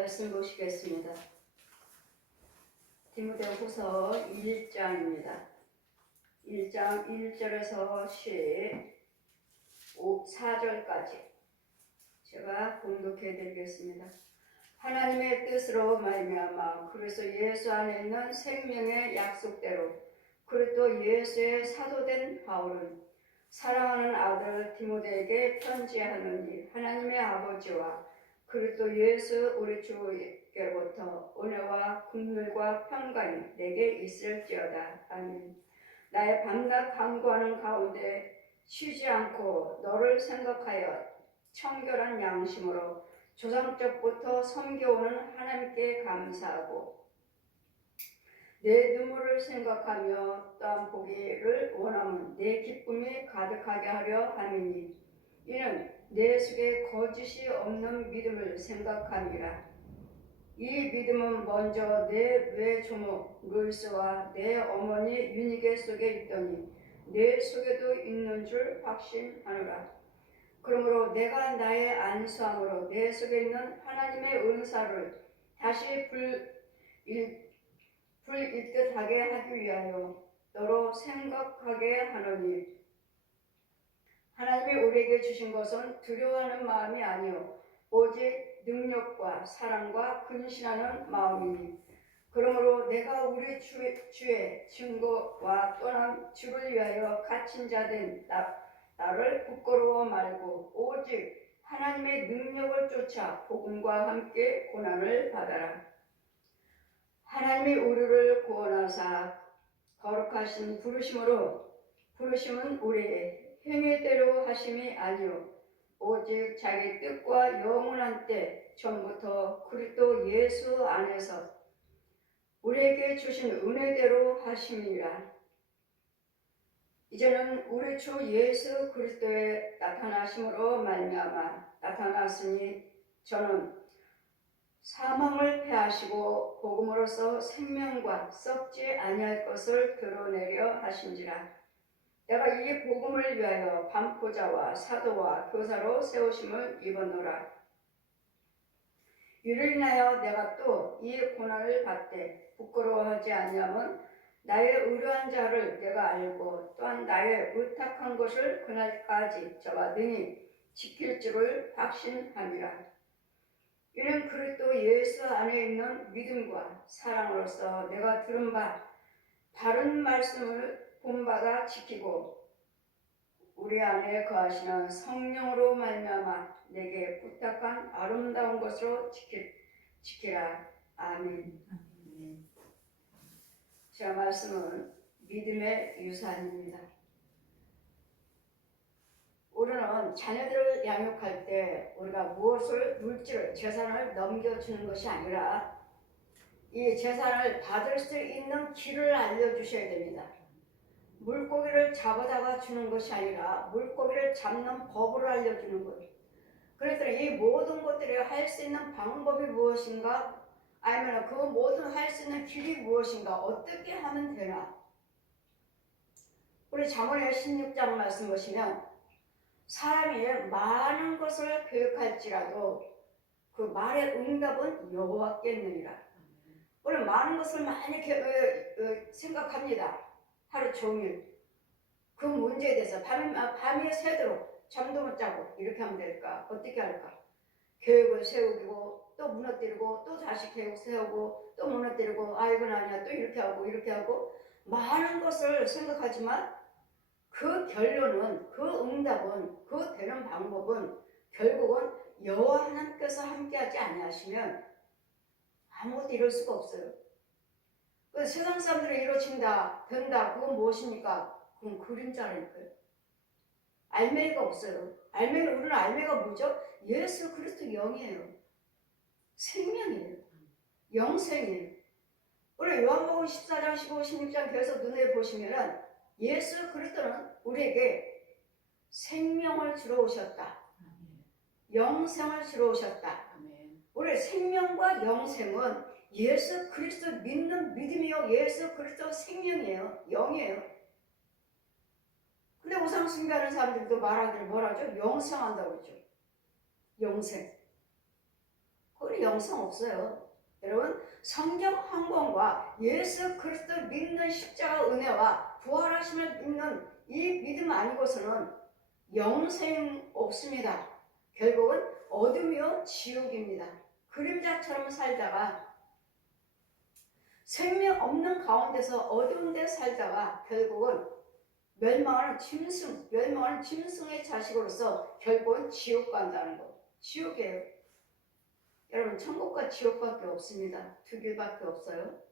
말씀 보시겠습니다. 디모데후서 1장입니다. 1장 1절에서 4절까지 제가 봉독해 드리겠습니다. 하나님의 뜻으로 말미암아 그리스도 예수 안에 있는 생명의 약속대로 그리스도 예수의 사도된 바울은 사랑하는 아들 디모데에게 편지하노니 하나님의 아버지와 그리스도 예수 우리 주께로부터 은혜와 긍휼과 평강이 내게 있을지어다. 아멘. 나의 밤낮 간구하는 가운데 쉬지 않고 너를 생각하여 청결한 양심으로 조상적부터 섬겨오는 하나님께 감사하고 내 눈물을 생각하며 또한 보기를 원하면 내 기쁨이 가득하게 하려 함이니 이는 내 속에 거짓이 없는 믿음을 생각함이라. 이 믿음은 먼저 내 외조모 루이스와 내 어머니 유니게 속에 있더니 내 속에도 있는 줄 확신하노라. 그러므로 내가 나의 안수함으로 내 속에 있는 하나님의 은사를 다시 불일듯하게 하기 위하여 너로 생각하게 하노니 하나님이 우리에게 주신 것은 두려워하는 마음이 아니요 오직 능력과 사랑과 근신하는 마음이니 그러므로 내가 우리 주의 증거와 떠난 주를 위하여 갇힌 자된 나를 부끄러워 말고 오직 하나님의 능력을 쫓아 복음과 함께 고난을 받아라. 하나님이 우리를 구원하사 거룩하신 부르심은 우리의 행위대로 하심이 아니요 오직 자기 뜻과 영원한 때 전부터 그리스도 예수 안에서 우리에게 주신 은혜대로 하심이라. 이제는 우리 주 예수 그리스도의 나타나심으로 말미암아 나타났으니 저는 사망을 패하시고 복음으로써 생명과 썩지 아니할 것을 드러내려 하신지라. 내가 이 복음을 위하여 반포자와 사도와 교사로 세우심을 입었노라. 이를 인하여 내가 또 이 고난을 받되 부끄러워하지 아니하면 나의 의뢰한 자를 내가 알고 또한 나의 의탁한 것을 그날까지 저가 능히 지킬 줄을 확신함이라. 이는 그리스도 예수 안에 있는 믿음과 사랑으로서 내가 들은 바 바른 말씀을 본받아 지키고 우리 안에 거하시는 성령으로 말미암아 내게 부탁한 아름다운 것으로 지키라. 아멘. 제 말씀은 믿음의 유산입니다. 우리는 자녀들을 양육할 때 우리가 물질을, 재산을 넘겨주는 것이 아니라 이 재산을 받을 수 있는 길을 알려주셔야 됩니다. 물고기를 잡아다가 주는 것이 아니라 물고기를 잡는 법을 알려주는 것. 그랬더니 이 모든 것들이 할 수 있는 방법이 무엇인가? 아니면 그 모든 할 수 있는 길이 무엇인가? 어떻게 하면 되나? 우리 잠언의 16장 말씀 보시면 사람이 많은 것을 계획할지라도 그 말의 응답은 여호와께니라. 우리는 많은 것을 많이 생각합니다. 하루 종일 그 문제에 대해서 밤이 새도록 잠도 못 자고 이렇게 하면 될까? 어떻게 할까? 계획을 세우고 또 무너뜨리고 또 다시 계획 세우고 또 무너뜨리고 이건 아니야 또 이렇게 하고 많은 것을 생각하지만 그 결론은 그 응답은 그 되는 방법은 결국은 여호와 하나님께서 함께하지 아니하시면 아무것도 이룰 수가 없어요. 세상 사람들이 이루어진다 된다 그건 무엇입니까? 그건 그림자라니까요. 알맹이가 없어요. 우리는 알맹이가 뭐죠? 예수 그리스도 영이에요. 생명이에요. 영생이에요. 우리 요한복음 14장 15, 16장 계속 눈에 보시면은 예수 그리스도는 우리에게 생명을 주러 오셨다. 영생을 주러 오셨다. 우리 생명과 영생은 예수 그리스도 믿는 믿음이요. 예수 그리스도 생명이에요. 영이에요. 근데 우상 숭배하는 사람들도 말하기를 뭐라죠? 영생한다고 그러죠. 영생. 그걸 영성 없어요. 여러분, 성경 한 권과 예수 그리스도 믿는 십자가 은혜와 부활하심을 믿는 이 믿음 아니고서는 영생 없습니다. 결국은 어둠이요 지옥입니다. 그림자처럼 살다가 생명 없는 가운데서 어두운 데 살다가 결국은 멸망하는 짐승의 자식으로서 결국은 지옥 간다는 거. 지옥이에요. 여러분, 천국과 지옥밖에 없습니다. 두 길밖에 없어요.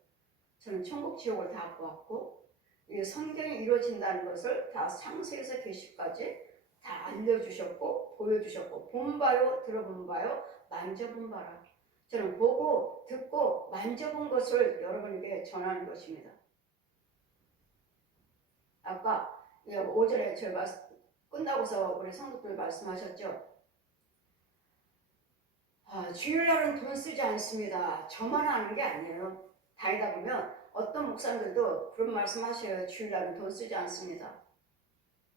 저는 천국 지옥을 다 보았고 이 성경이 이루어진다는 것을 다 창세에서 계시까지 다 알려주셨고 보여주셨고 본 바요 들어본 바요 만져본 바라. 저는 보고 듣고 만져본 것을 여러분에게 전하는 것입니다. 아까 오전에 저희가 끝나고서 우리 성도들 말씀하셨죠. 주일날은 돈 쓰지 않습니다. 저만 하는 게 아니에요. 다니다 보면 어떤 목사님들도 그런 말씀하셔요. 주일날은 돈 쓰지 않습니다.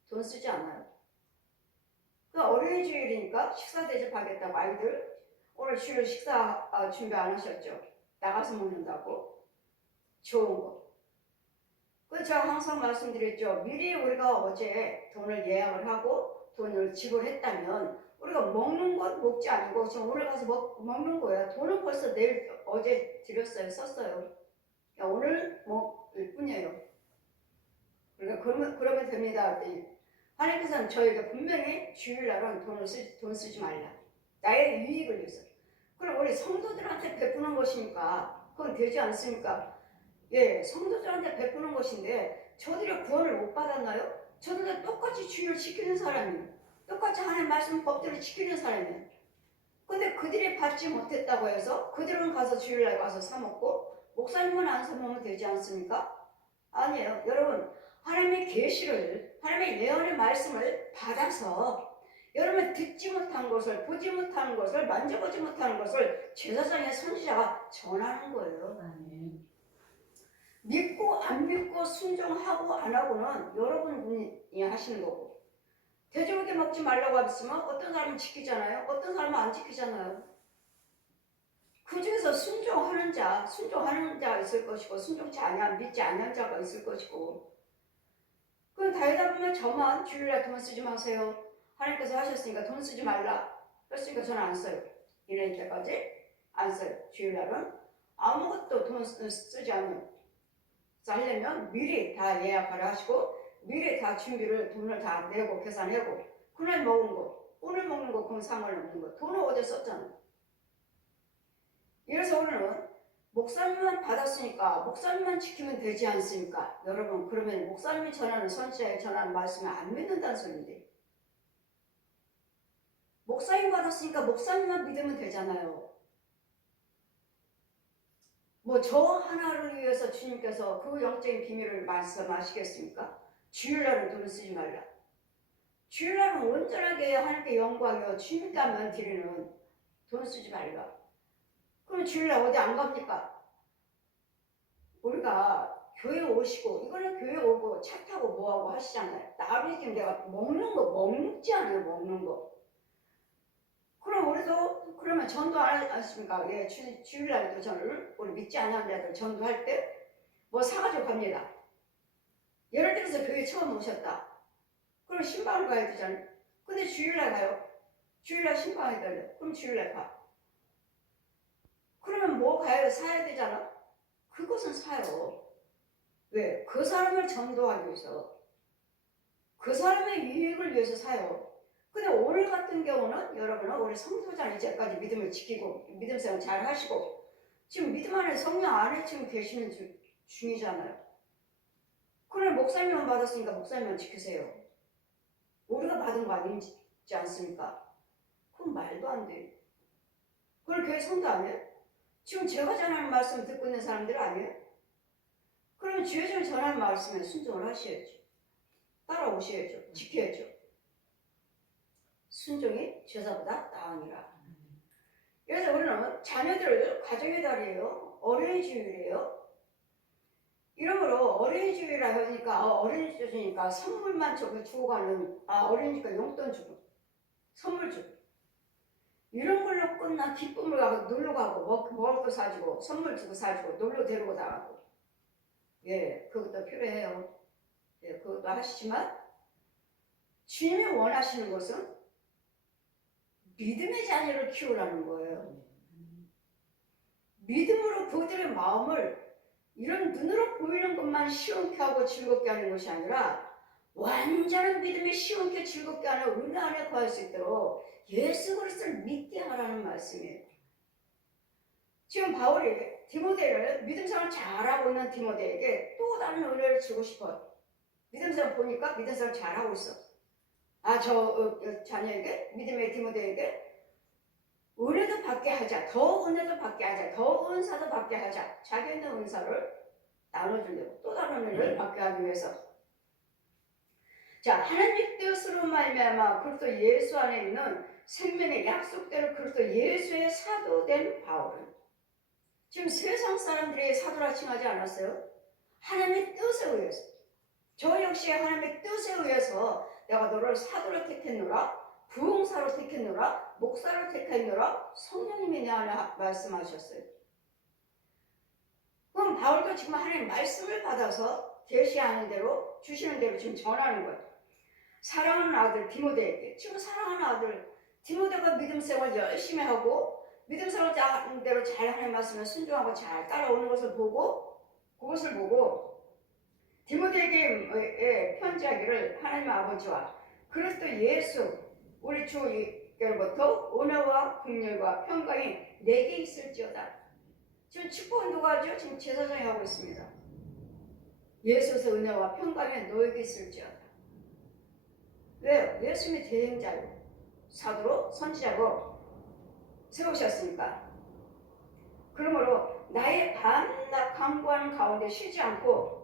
돈 쓰지 않아요. 어린이 주일이니까 식사 대접하겠다고 아이들 오늘 주일 식사 준비 안 하셨죠? 나가서 먹는다고? 좋은 거. 제가 항상 말씀드렸죠. 미리 우리가 어제 돈을 예약을 하고 돈을 지불했다면 우리가 먹는 것 먹지 않고 지금 오늘 가서 먹는 거야. 돈은 벌써 어제 드렸어요. 썼어요. 오늘 먹을 뿐이에요. 그러니까 그러면 됩니다. 하나님께서는 저희가 분명히 주일날은 돈 쓰지 말라. 나의 유익을 위해서. 그럼 우리 성도들한테 베푸는 것이니까 그건 되지 않습니까? 예, 성도들한테 베푸는 것인데 저들이 구원을 못 받았나요? 저들도 똑같이 주일을 지키는 사람이에요. 똑같이 하나님 말씀 법대로 지키는 사람이에요. 근데 그들이 받지 못했다고 해서 그들은 가서 주일날 가서 사 먹고 목사님은 안 사 먹으면 되지 않습니까? 아니에요. 여러분, 하나님의 계시를 하나님의 예언의 말씀을 받아서 여러분 듣지 못한 것을 보지 못하는 것을 만져보지 못하는 것을 제사장의 선지자가 전하는 거예요. 믿고 안 믿고 순종하고 안 하고는 여러분이 하시는 거고 돼지고기 먹지 말라고 했으면 어떤 사람은 지키잖아요. 어떤 사람은 안 지키잖아요. 그 중에서 순종하는 자 있을 것이고 순종치 않냐 믿지 않는 자가 있을 것이고 그럼 다니다 보면 저만 주일날 돈 쓰지 마세요. 하나님께서 하셨으니까 돈 쓰지 말라. 그랬으니까 저는 안 써요. 이럴 때까지 안 써요. 주일날은 아무것도 돈 쓰지 않는 하려면 미리 다 예약을 하시고 미리 다 준비를 돈을 다 내고 계산하고 그날 먹은 거 오늘 먹는 거 그건 상관없는 거 돈을 어제 썼잖아요. 이래서 오늘은 목사님만 받았으니까 목사님만 지키면 되지 않습니까? 여러분 그러면 목사님이 전하는 선지자에 전하는 말씀을 안 믿는다는 소리인데 목사님 받았으니까 목사님만 믿으면 되잖아요. 저 하나를 위해서 주님께서 그 영적인 비밀을 말씀하시겠습니까? 주일날은 돈을 쓰지 말라. 주일날은 온전하게 하나님께 영광이요 주님께만 드리는 돈을 쓰지 말라. 그럼 주일날 어디 안 갑니까? 우리가 교회 오시고 이거는 교회 오고 차 타고 뭐하고 하시잖아요. 나를 지금 내가 먹지 않아요. 먹는 거. 그럼 우리도 그러면 전도 안 하십니까? 예, 주일날도 저는 우리 믿지 않는 애들 전도할 때 뭐 사가지고 갑니다. 예를 들어서 교회 처음 오셨다. 그럼 신방을 가야 되잖아요. 근데 주일날 가요. 주일날 신방에 달려. 그럼 주일날 가. 그러면 뭐 가야 사야 되잖아. 그것은 사요. 왜? 그 사람을 전도하기 위해서. 그 사람의 유익을 위해서 사요. 근데 오늘 같은 경우는 여러분은 우리 성도자는 이제까지 믿음을 지키고 믿음 생활 잘 하시고 지금 믿음 안에 성령 안에 지금 계시는 중이잖아요. 그래 목사님만 받았으니까 목사님만 지키세요. 우리가 받은 거 아니지 않습니까? 그건 말도 안 돼. 그걸 교회 성도 아니에요? 지금 제가 전하는 말씀 듣고 있는 사람들 아니에요? 그러면 주여전에 전하는 말씀에 순종을 하셔야죠. 따라오셔야죠. 지켜야죠. 순종이 제사보다 나으니라. 그래서 우리는 자녀들을 가정의 달이에요. 어린이 주일이에요. 이러므로 어린이 주일이라 하니까 어린이 주니까 선물만 주고 가는 어린이니까 용돈 주고 선물 주고 이런 걸로 끝나 기쁨을 가고 놀러 가고 먹을 거 사주고 선물 주고 사주고 놀러 데리고 나가고 예, 그것도 필요해요. 예, 그것도 하시지만 주님이 원하시는 것은 믿음의 자녀를 키우라는 거예요. 믿음으로 그들의 마음을 이런 눈으로 보이는 것만 시원케 하고 즐겁게 하는 것이 아니라 완전한 믿음이 시원케 즐겁게 하는 은혜 안에 거할 수 있도록 예수 그리스도를 믿게 하라는 말씀이에요. 지금 바울이 디모데를 믿음 생활 잘하고 있는 디모데에게 또 다른 은혜를 주고 싶어요. 믿음 생활 보니까 믿음 생활 잘하고 있어. 자녀에게 믿음의 디모데에게 은혜도 받게 하자. 더 은혜도 받게 하자. 더 은사도 받게 하자. 자기 있는 은사를 나눠주려고 또 다른 은혜를 받게 하기 위해서. 자, 하나님 뜻으로 말미암아 그리스도 예수 안에 있는 생명의 약속대로 그리스도 예수의 사도된 바울은 지금 세상 사람들이 사도라 칭하지 않았어요? 하나님의 뜻에 의해서. 저 역시 하나님의 뜻에 의해서 내가 너를 사도로 택했노라, 부흥사로 택했노라, 목사로 택했노라, 성령님이 내 안에 말씀하셨어요. 그럼 바울도 지금 하나님 말씀을 받아서 계시하는 대로 주시는 대로 지금 전하는 거예요. 사랑하는 아들 디모데에게 지금 사랑하는 아들 디모데가 믿음 생활 열심히 하고 믿음 생활 하는 대로 잘 하나님 말씀을 순종하고 잘 따라오는 것을 보고 그것을 보고 디모데에게 편지하기를 하나님 아버지와 그리스도 예수 우리 주께로부터 은혜와 긍휼과 평강이 내게 있을지어다. 지금 축복은 누가 하죠? 지금 제사장이 하고 있습니다. 예수에서 은혜와 평강이 너에게 있을지어다. 왜요? 예수님이 대행자요. 사도로 선지자고 세우셨으니까. 그러므로 나의 밤낮 간구하는 가운데 쉬지 않고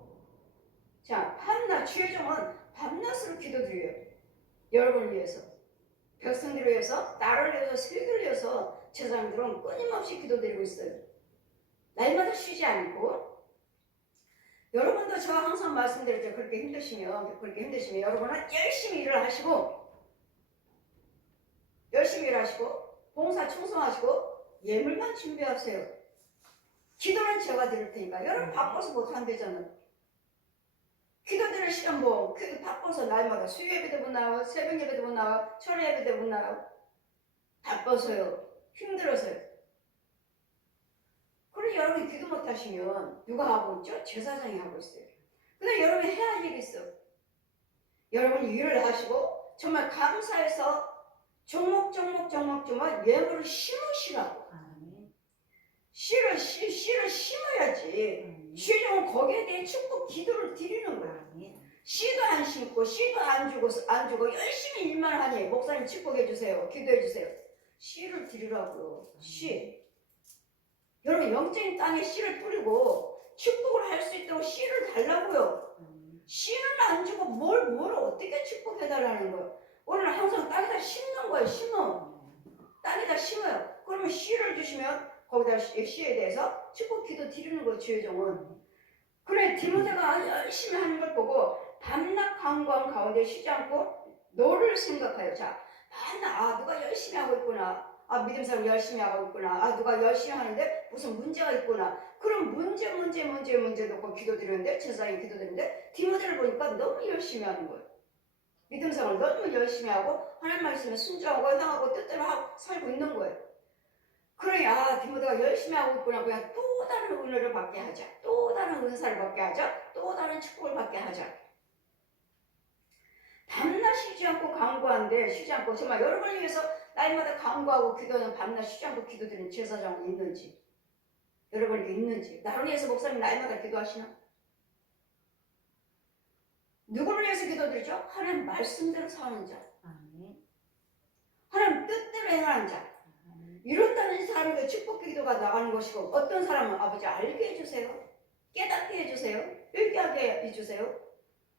자, 밤낮 주의 종은 밤낮으로 기도드려요. 여러분을 위해서, 백성들을 위해서, 나를 위해서, 세계를 위해서 제사장들은 끊임없이 기도드리고 있어요. 날마다 쉬지 않고 여러분도 제가 항상 말씀드렸죠. 그렇게 힘드시면 여러분은 열심히 일을 하시고 봉사 충성하시고 예물만 준비하세요. 기도는 제가 드릴 테니까. 여러분 바빠서 못 한대잖아요. 기도 드릴 시간 바빠서 날마다 수요 예배도 못 나와요. 새벽 예배도 못 나와요. 철야 예배도 못 나와요. 바빠서요. 힘들어서요. 그럼 여러분이 기도 못 하시면 누가 하고 있죠? 제사장이 하고 있어요. 근데 여러분이 해야 할 일이 있어. 여러분이 일을 하시고 정말 감사해서 조목조목 예물을 심으시라고. 씨를 심어야지. 씨는 거기에 대해 축복 기도를 드리는 거야. 씨도 안 심고 씨도 안 주고 열심히 일만 하니 목사님 축복해 주세요. 기도해 주세요. 씨를 드리라고요. 씨. 여러분 영적인 땅에 씨를 뿌리고 축복을 할 수 있도록 씨를 달라고요. 씨는 안 주고 뭘 어떻게 축복해달라는 거예요. 오늘 항상 땅에다 심는 거예요. 땅에다 심어요. 그러면 씨를 주시면 거기다 씨에 대해서 축복 기도 드리는 거예요. 주의 종은. 그래 디모데가 열심히 하는 걸 보고 밤낮 간구한 가운데 쉬지 않고 너를 생각하여. 자, 밤낮 누가 열심히 하고 있구나. 믿음 생활 열심히 하고 있구나. 누가 열심히 하는데 무슨 문제가 있구나. 그럼 문제 놓고 기도드리는데 제사장이 기도드리는데 디모데를 보니까 너무 열심히 하는 거예요. 믿음 생활 너무 열심히 하고 하나님 말씀에 순종하고 행하고 뜻대로 살고 있는 거예요. 그래 디모데가 열심히 하고 있구나. 그냥 또 다른 은혜를 받게 하자. 또 다른 은사를 받게 하자. 또 다른 축복을 받게 하자. 밤낮 쉬지 않고 간구하는데 쉬지 않고 정말 여러분을 위해서 날마다 간구하고 기도하는 밤낮 쉬지 않고 기도드리는 제사장이 있는지 여러분에게 있는지. 나를 위해서 목사님 날마다 기도하시나? 누구를 위해서 기도드리죠? 하나님 말씀대로 사는 자, 하나님 뜻대로 행하는 자. 이렇다는 사람에게 축복 기도가 나가는 것이고 어떤 사람은 아버지 알게 해주세요. 깨닫게 해주세요. 회개하게 해주세요.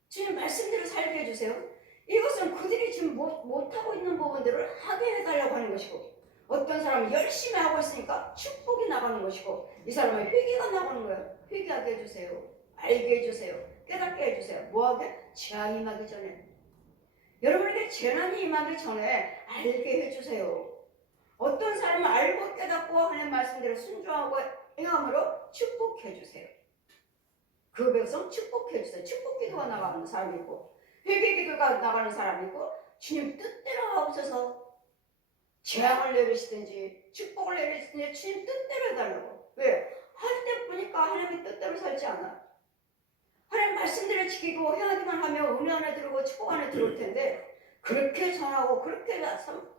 주님 말씀대로 살게 해주세요. 이것은 그들이 지금 못하고 있는 부분들을 하게 해달라고 하는 것이고 어떤 사람은 열심히 하고 있으니까 축복이 나가는 것이고 이 사람은 회개가 나가는 거예요. 회개하게 해주세요. 알게 해주세요. 깨닫게 해주세요. 뭐하게? 재앙이 임하기 전에. 여러분에게 재난이 임하기 전에 알게 해주세요. 어떤 사람은 여러분 알고 깨닫고 하나님 말씀대로 순종하고 행함으로 축복해 주세요. 그 백성 축복해 주세요. 축복 기도가 나가는 사람이 있고 회개 기도가 나가는 사람이 있고 주님 뜻대로 하옵소서 재앙을 내리시든지 축복을 내리시든지 주님 뜻대로 해달라고. 왜? 할 때 보니까 하나님의 뜻대로 살지 않아. 하나님 말씀대로 지키고 행하기만 하면 은혜 안에 들어오고 축복 안에 들어올 텐데 그렇게 전하고 그렇게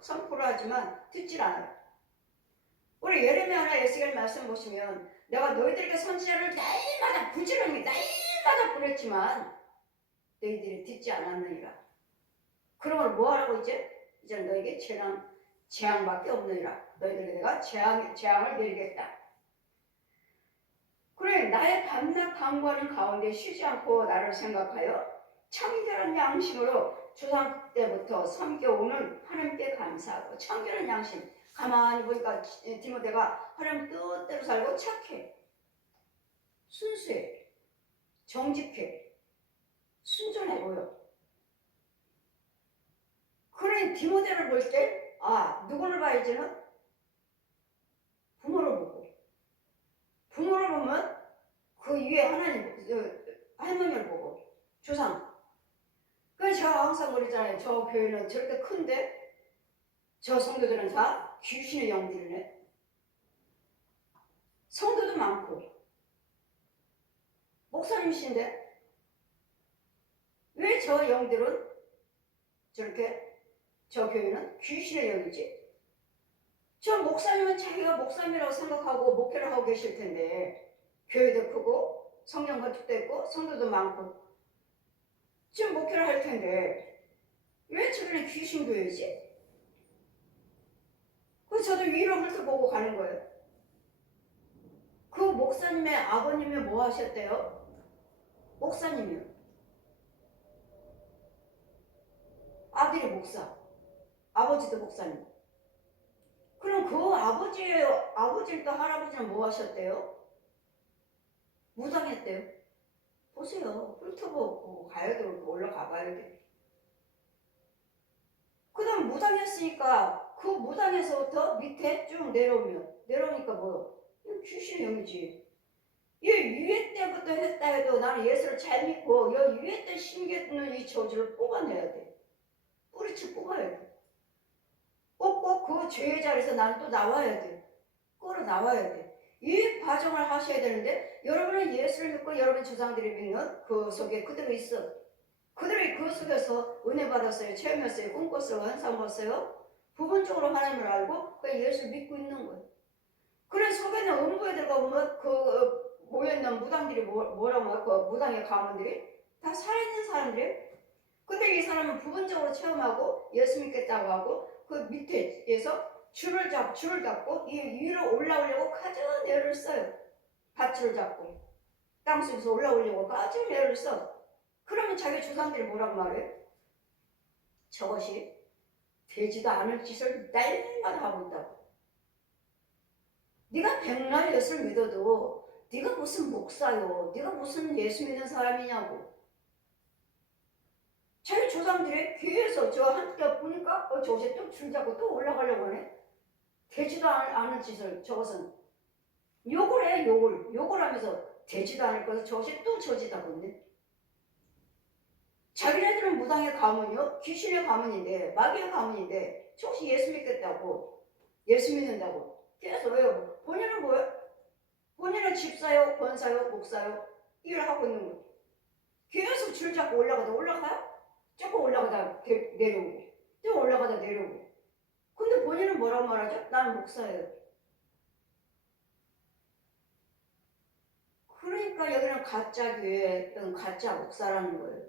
선포를 하지만 듣질 않아요. 우리 예레미야나 에스겔 말씀 보시면 내가 너희들에게 선지자를 날마다 부지런히 날마다 보냈지만 너희들이 듣지 않았느니라. 그러면 뭐 하라고 이제 너에게 재앙밖에 없느니라. 너희들에게 내가 재앙을 내리겠다. 그래 나의 밤낮 간구하는 가운데 쉬지 않고 나를 생각하여 청결한 양심으로 조상 때부터 섬겨오는 하나님께 감사하고 청결한 양심. 가만히 보니까 디모데가 하나님 뜻대로 살고 착해, 순수해, 정직해, 순전해 보여. 그래 디모데를 볼 때 누구를 봐야지는 부모를 보고 부모를 보면 그 위에 할머니를 보고 조상. 그래서 제가 항상 그러잖아요. 저 교회는 저렇게 큰데 저 성도들은 다 귀신의 영들이네. 성도도 많고 목사님이신데 왜 저 영들은 저렇게 저 교회는 귀신의 영이지? 저 목사님은 자기가 목사님이라고 생각하고 목회를 하고 계실 텐데 교회도 크고 성령 건축도 있고 성도도 많고 지금 목회를 할 텐데 왜 저번에 귀신 교회지? 그래서 저도 위로 훑어보고 가는 거예요. 그 목사님의 아버님이 뭐 하셨대요? 목사님이요. 아들이 목사, 아버지도 목사님. 그럼 그 아버지를 또 할아버지는 뭐 하셨대요? 무당했대요. 보세요. 훑어보고 가야 돼. 올라가 봐야 돼. 그 다음 무당했으니까 그 무당에서부터 밑에 쭉 내려오니까 뭐요? 귀신의 영이지. 이 유해 때부터 했다 해도 나는 예수를 잘 믿고 이 유해 때 심겨있는 이 저주를 뽑아내야 돼. 뿌리쳐 뽑아야 돼. 꼭꼭 그 죄의 자리에서 나는 또 나와야 돼. 끌어 나와야 돼. 이 과정을 하셔야 되는데 여러분은 예수를 믿고 여러분 조상들이 믿는 그 속에 그대로 있어. 그들이 그 속에서 은혜 받았어요. 체험했어요. 꿈꿨어요. 환상 봤어요. 부분적으로 하나님을 알고 그 예수를 믿고 있는 거예요. 그래 속에는 음부에 들어가보면 그 모여있는 무당들이 뭐라고 해요? 그 무당의 가문들이 다 살아있는 사람들이에요. 근데 이 사람은 부분적으로 체험하고 예수 믿겠다고 하고 그 밑에에서 줄을 잡고 이 위로 올라오려고 가져온 애를 써요. 밧줄을 잡고 땅속에서 올라오려고 가져온 애를 써. 그러면 자기 조상들이 뭐라고 말해요? 저것이 되지도 않을 짓을 날마다 하고 있다고. 네가 백날 예수를 믿어도 네가 무슨 목사요? 네가 무슨 예수 믿는 사람이냐고. 자기 조상들이 교회에서 저 한때 보니까 저것이 또 줄 잡고 또 올라가려고 하네. 되지도 않을 짓을 저것은 욕을 해. 욕을 하면서 되지도 않을 것을 저것이 또 저지다고 있네. 자기네들은 무당의 가문이요, 귀신의 가문인데, 마귀의 가문인데, 혹시 예수 믿겠다고, 예수 믿는다고. 그래서 왜요? 본인은 뭐예요? 본인은 집사요, 권사요, 목사요, 일을 하고 있는 거예요. 계속 줄 잡고 올라가요? 조금 올라가다 내려오고, 또 올라가다 내려오고. 근데 본인은 뭐라고 말하죠? 나는 목사예요. 그러니까 여기는 가짜 교회, 가짜 목사라는 거예요.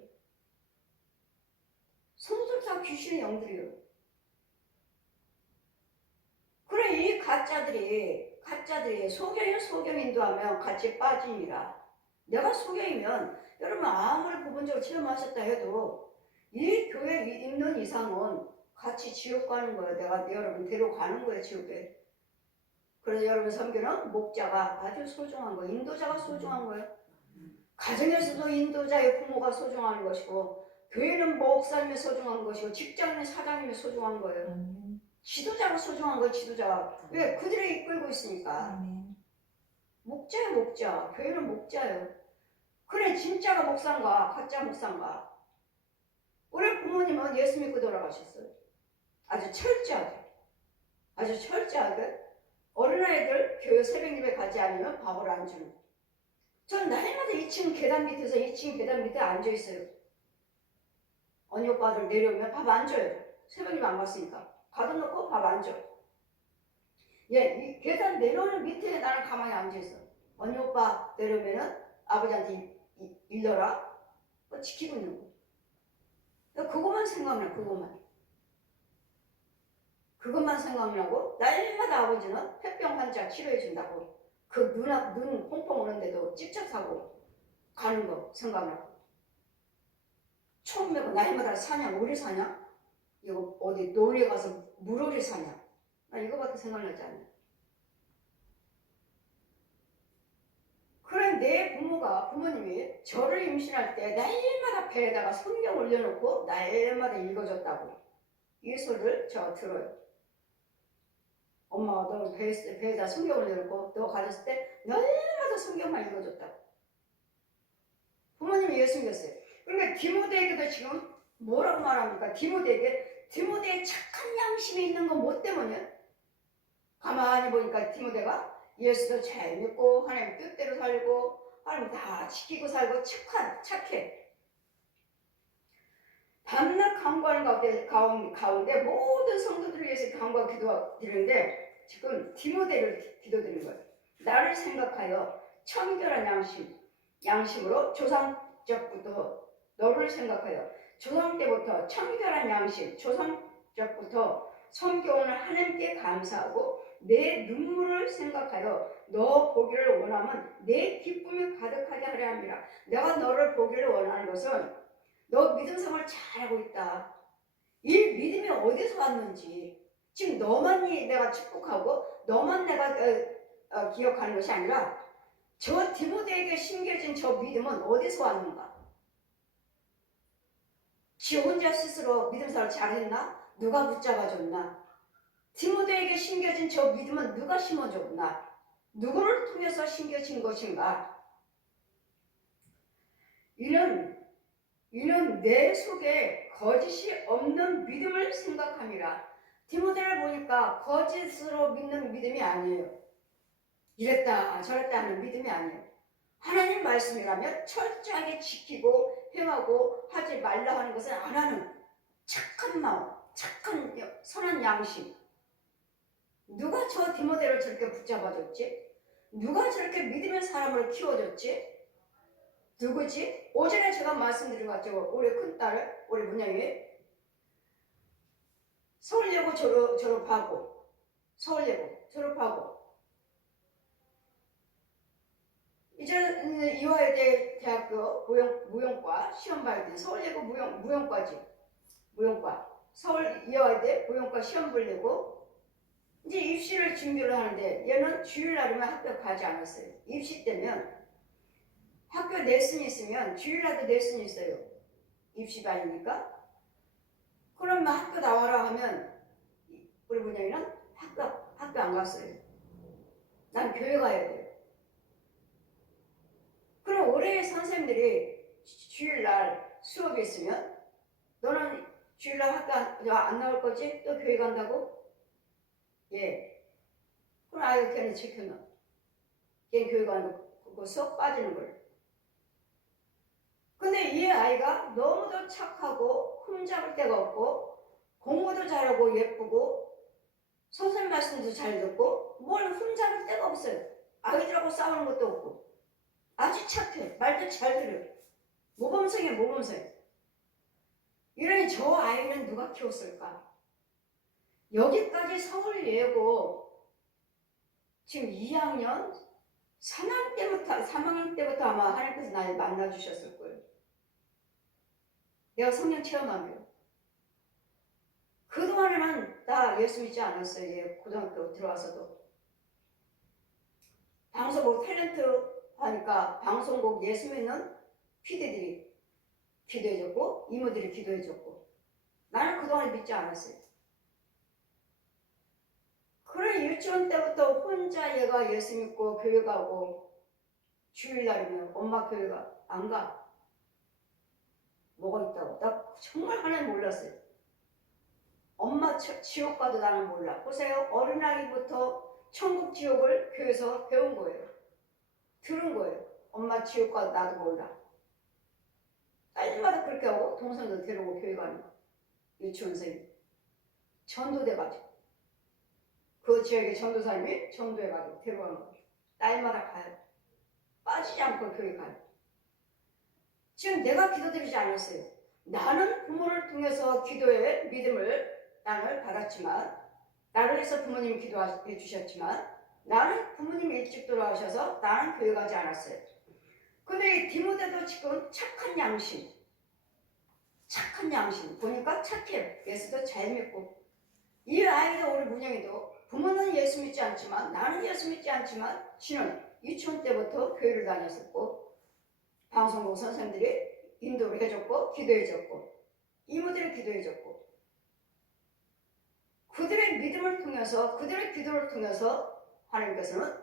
성도들 다 귀신의 영들이요. 그래 이 가짜들이 소경 인도하면 같이 빠지니라. 내가 소경이면 여러분 아무리 부분적으로 체험하셨다 해도 이 교회에 있는 이상은 같이 지옥 가는 거예요. 내가 여러분 데려가는 거예요. 지옥에. 그래서 여러분 선교는 목자가 아주 소중한 거예요. 인도자가 소중한 거예요. 가정에서도 인도자의 부모가 소중한 것이고 교회는 목사님이 소중한 것이고 직장인은 사장님이 소중한 거예요. 지도자가 소중한 거야, 지도자가. 왜? 그들이 이끌고 있으니까. 목자야, 목자. 교회는 목자예요. 그래, 진짜가 목사인가, 가짜 목사인가. 우리 부모님은 예수 믿고 돌아가셨어요. 아주 철저하게. 아주 철저하게. 어린아이들 교회 새벽 예배 가지 않으면 밥을 안 주는. 전 날마다 2층 계단 밑에서 2층 계단 밑에 앉아있어요. 언니 오빠들 내려오면 밥 안 줘요. 새벽 예배 안 갔으니까. 가둬놓고 밥 안 줘. 예, 이 계단 내려오는 밑에 나는 가만히 앉아있어. 언니 오빠 내려오면은 아버지한테 일러라. 지키고 있는 거. 그것만 생각나, 그것만. 그것만 생각나고 날마다 아버지는 폐병 환자 치료해준다고 그 눈 펑펑 오는데도 찍찍 사고 가는 거 생각나고 처음 메고 날마다 사냥, 오리 사냥? 이거 어디 논에 가서 물오리 사냥? 나 이거밖에 생각나지 않아. 그래 내 부모님이 저를 임신할 때 날마다 배에다가 성경 올려놓고 날마다 읽어줬다고 이 소리를 저 들어요. 엄마가 너 배에다 성경 올려놓고 너 가졌을 때 날마다 성경만 읽어줬다고. 부모님이 예수 믿었어요. 그러니까 디모데에게도 지금 뭐라고 말합니까? 디모데의 착한 양심이 있는 건 뭐 때문에? 가만히 보니까 디모데가 예수도 잘 믿고 하나님 뜻대로 살고 하나님 다 지키고 살고 착해. 밤낮 간구하는 가운데 모든 성도들을 위해서 간구와 기도드리는데 지금 디모데를 기도드리는 거예요. 나를 생각하여 청결한 양심으로 조상적부터 너를 생각하여 조상 때부터 청결한 양심, 조상적부터 섬겨오는 하나님께 감사하고 내 눈물을 생각하여 너 보기를 원하면 내 기쁨이 가득하게 하려 합니다. 내가 너를 보기를 원하는 것은 너 믿음 생활 잘하고 있다. 이 믿음이 어디서 왔는지 지금 너만이 내가 축복하고 너만 내가 기억하는 것이 아니라 저 디모데에게 심겨진 저 믿음은 어디서 왔는가? 지 혼자 스스로 믿음 생활 잘했나? 누가 붙잡아줬나? 디모데에게 심겨진 저 믿음은 누가 심어줬나? 누구를 통해서 심겨진 것인가? 이는 내 속에 거짓이 없는 믿음을 생각함이라. 디모데를 보니까 거짓으로 믿는 믿음이 아니에요. 이랬다 저랬다 하는 믿음이 아니에요. 하나님 말씀이라면 철저하게 지키고 행하고 하지 말라 하는 것은 안 하는 착한 마음, 착한 선한 양심. 누가 저 디모데를 저렇게 붙잡아줬지? 누가 저렇게 믿음의 사람을 키워줬지? 누구지? 오전에 제가 말씀드린 것 같죠. 우리 큰딸, 우리 문영이 서울예고 졸업하고 이제 이화여대 대학교 무용과 시험 봐야 돼. 서울예고 무용과 서울 이화여대 무용과 시험 보려고 이제 입시를 준비를 하는데 얘는 주일날이면 학교 가지 않았어요. 입시 때면 학교 레슨이 있으면 주일날도 레슨이 있어요. 입시반이니까. 그럼 학교 나와라 하면 우리 문영이는 학교 안 갔어요. 난 교회 가야 돼요. 그럼 올해 선생님들이 주일날 수업이 있으면 너는 주일날 학교 안 나올 거지? 또 교회 간다고? 예. 그럼 아유 걔는 지켜놔. 걔 교회 가는 거 수업 빠지는 걸. 근데 이 아이가 너무도 착하고 흠잡을 데가 없고 공부도 잘하고 예쁘고 선생님 말씀도 잘 듣고 뭘 흠잡을 데가 없어요. 아이들하고 싸우는 것도 없고 아주 착해. 말도 잘 들어요. 모범생이에요. 모범생. 이러니 저 아이는 누가 키웠을까? 여기까지 서울예고 지금 2학년 3학년 때부터 아마 하나님께서 나를 만나주셨을 거예요. 내가 성령 체험하며 그동안에는 나 예수 믿지 않았어요. 얘 고등학교 들어와서도 방송국 탤런트 하니까 방송국 예수 믿는 PD들이 기도해줬고 이모들이 기도해줬고 나는 그동안 믿지 않았어요. 그래 유치원 때부터 혼자 얘가 예수 믿고 교회 가고 주일날이면 엄마 교회 안 가. 뭐가 있다고? 나 정말 하나님 몰랐어요. 엄마 지옥 가도 나는 몰라. 보세요. 어린아이부터 천국 지옥을 교회에서 배운 거예요. 들은 거예요. 엄마 지옥 가도 나도 몰라. 딸마다 그렇게 하고 동생도 데리고 교회 가는 거. 유치원생이. 전도돼가지고. 그 지역의 전도사님이 전도해가지고 데려가는 거예요. 딸마다 가요. 빠지지 않고 교회 가요. 지금 내가 기도드리지 않았어요. 나는 부모를 통해서 기도의 믿음을 나를 받았지만, 나를 위해서 부모님이 기도해 주셨지만, 나는 부모님이 일찍 돌아가셔서 나는 교회 가지 않았어요. 근데 이 디모데도 지금 착한 양심 보니까 착해요. 예수도 잘 믿고. 이 아이도 우리 문영이도 부모는 예수 믿지 않지만, 나는 예수 믿지 않지만, 지는 유치원 때부터 교회를 다녔었고, 방송국 선생님들이 인도를 해줬고 기도해줬고 이모들이 기도해줬고 그들의 믿음을 통해서 그들의 기도를 통해서 하나님께서는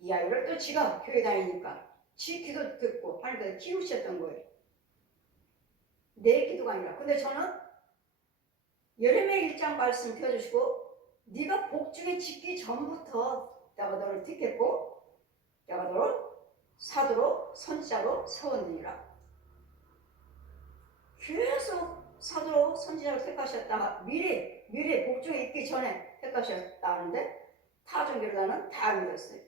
이 아이를 또 지가 교회 다니니까 지 기도 듣고 하나님께서 키우셨던 거예요. 내 기도가 아니라. 근데 저는 예레미야 1장 말씀 펴주시고 네가 복중에 짓기 전부터 내가 너를 택했고 내가 너를 사도로 선지자로 세웠느니라. 계속 사도로 선지자를 택하셨다가 미리 복중에 있기 전에 택하셨다는데 타종교단은 다 믿었어요.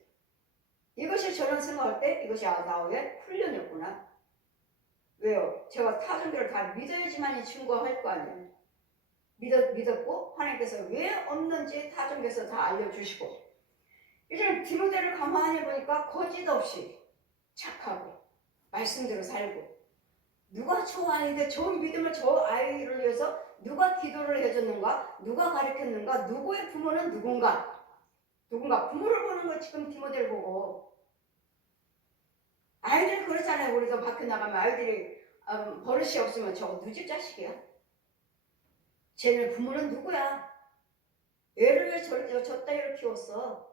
이것이 저는 생각할 때 이것이 나의 훈련이었구나. 왜요? 제가 타종교를 다 믿어야지만 증거할 거 아니에요. 믿었고 하나님께서 왜 없는지 타종교에서 다 알려주시고 이제 디모데를 가만히 보니까 거짓 없이 착하고 말씀대로 살고 누가 저 아이들 좋은 믿음을 저 아이를 위해서 누가 기도를 해줬는가? 누가 가르쳤는가? 누구의 부모는 누군가? 부모를 보는 거 지금 디모데를 보고 아이들 그러잖아요. 우리도 밖에 나가면 아이들이 버릇이 없으면 저거 누집 자식이야. 쟤네 부모는 누구야? 애를 왜 저 따위로 키웠어?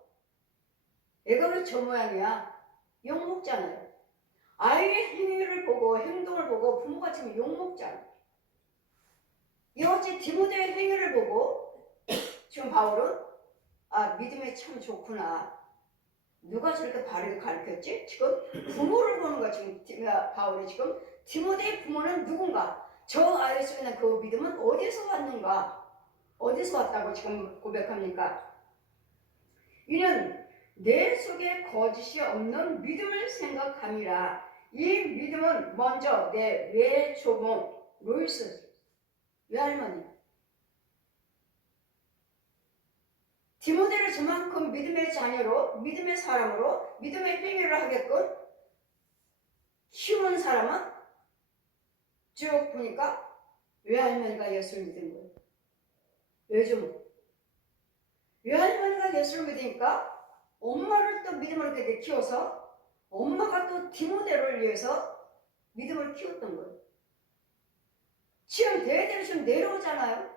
애가 왜 저 모양이야? 욕먹잖아요. 아이의 행위를 보고 행동을 보고 부모가 지금 욕먹잖아. 이어지 디모데의 행위를 보고 지금 바울은 믿음이 참 좋구나. 누가 저렇게 바르게 가르쳤지? 지금 부모를 보는 거야. 지금 바울이 지금 디모데의 부모는 누군가? 저 아이 속에 있는 그 믿음은 어디서 왔는가? 어디서 왔다고 지금 고백합니까? 이는 내 속에 거짓이 없는 믿음을 생각함이라. 이 믿음은 먼저 내 외조모 로이스 외할머니 디모데를 저만큼 믿음의 자녀로 믿음의 사람으로 믿음의 행위를 하게끔 키우는 사람은 쭉 보니까 외할머니가 예수를 믿은 거예요. 외조모 외할머니가 예수를 믿으니까 엄마를 또 믿음을 그렇게 키워서 엄마가 또 디모데를 위해서 믿음을 키웠던 거예요. 지금 대대로 지금 내려오잖아요.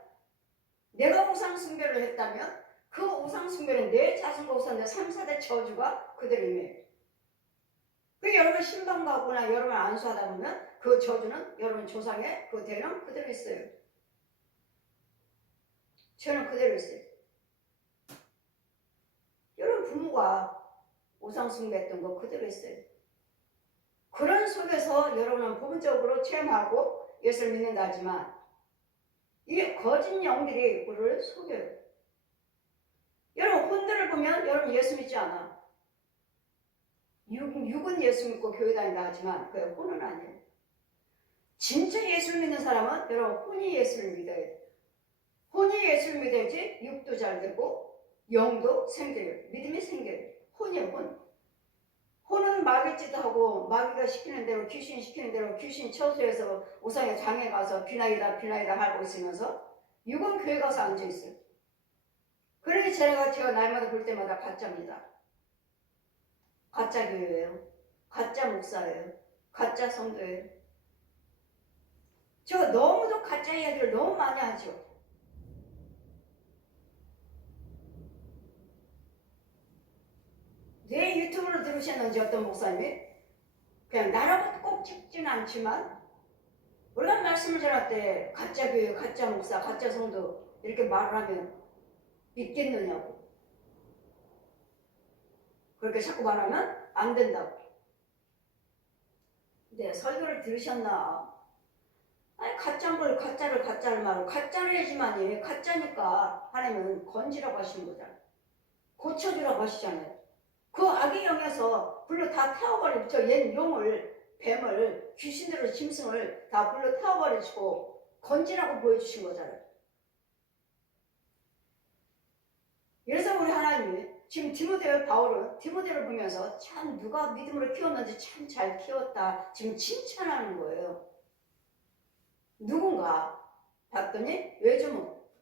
내가 우상 숭배를 했다면 그 우상 숭배는 내 자신과 우상 내 3, 4대 저주가 그대로 임해요. 여러분 신방 가거나 여러분 안수하다 보면 그 저주는 여러분 조상의 그 대는 그대로 있어요. 저는 그대로 있어요. 여러분 부모가 우상 숭배했던 거 그대로 있어요. 그런 속에서 여러분은 부분적으로 체험하고 예수를 믿는다 하지만 이 거짓 영들이 우리를 속여요. 여러분 혼들을 보면 여러분 예수 믿지 않아. 육은 예수 믿고 교회 다닌다 하지만 그게 혼은 아니에요. 진짜 예수를 믿는 사람은 여러분 혼이 예수를 믿어야 돼요. 혼이 예수를 믿어야지 육도 잘 되고 영도 생겨요. 믿음이 생겨요. 혼이에요. 혼은 마귀짓 하고 마귀가 시키는 대로 귀신 시키는 대로 귀신 처소에서 우상의 장에 가서 비나이다 하고 있으면서 육은 교회 가서 앉아있어요. 그러니 제가 날마다 볼 때마다 가짜입니다. 가짜 교회예요. 가짜 목사예요. 가짜 성도예요. 저 너무도 가짜 이야기를 너무 많이 하죠. 들으셨는지 어떤 목사님이 그냥 나라고 꼭 찍지는 않지만 우리가 말씀을 전할 때 가짜 교회, 가짜 목사, 가짜 성도 이렇게 말을 하면 믿겠느냐고. 그렇게 자꾸 말하면 안 된다고. 네, 설교를 들으셨나? 아니 가짜인 걸 가짜를 말하고 가짜를 해야지만이 가짜니까 하나님은 건지라고 하시는 거잖아요. 고쳐주라고 하시잖아요. 그 악의 영에서 불로 다 태워버리고 저 옛 용을 뱀을 귀신들을 짐승을 다 불로 태워버리시고 건지라고 보여주신 거잖아요. 그래서 우리 하나님이 지금 디모데와 바울은 디모데를 보면서 참 누가 믿음으로 키웠는지 참 잘 키웠다 지금 칭찬하는 거예요. 누군가 봤더니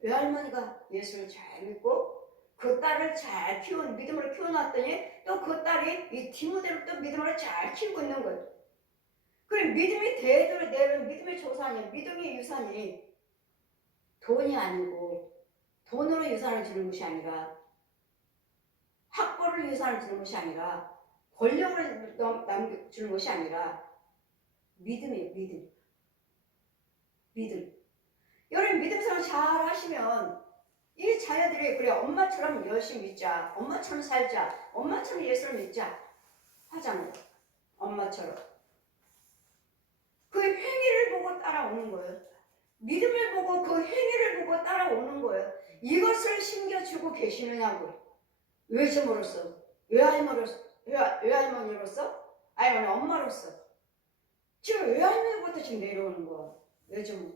외할머니가 예수를 잘 믿고 그 딸을 잘 키운 믿음으로 키워놨더니 또 그 딸이 이 디모데를 또 믿음으로 잘 키우고 있는 거예요. 그래 믿음이 대대로 내는 믿음의 조상이 믿음의 유산이 돈이 아니고 돈으로 유산을 주는 것이 아니라 학벌을 유산을 주는 것이 아니라 권력을 남겨주는 것이 아니라 믿음이에요. 믿음. 여러분 믿음 생활 잘 하시면 이 자녀들이 그래 엄마처럼 열심히 믿자, 엄마처럼 살자, 엄마처럼 예수를 믿자 하잖아요. 엄마처럼. 그 행위를 보고 따라오는 거예요. 믿음을 보고 그 행위를 보고 따라오는 거예요. 이것을 심겨주고 계시느냐고. 외조모로서, 외할머니로서, 아니면 엄마로서. 지금 외할머니부터 지금 내려오는 거야. 외조모.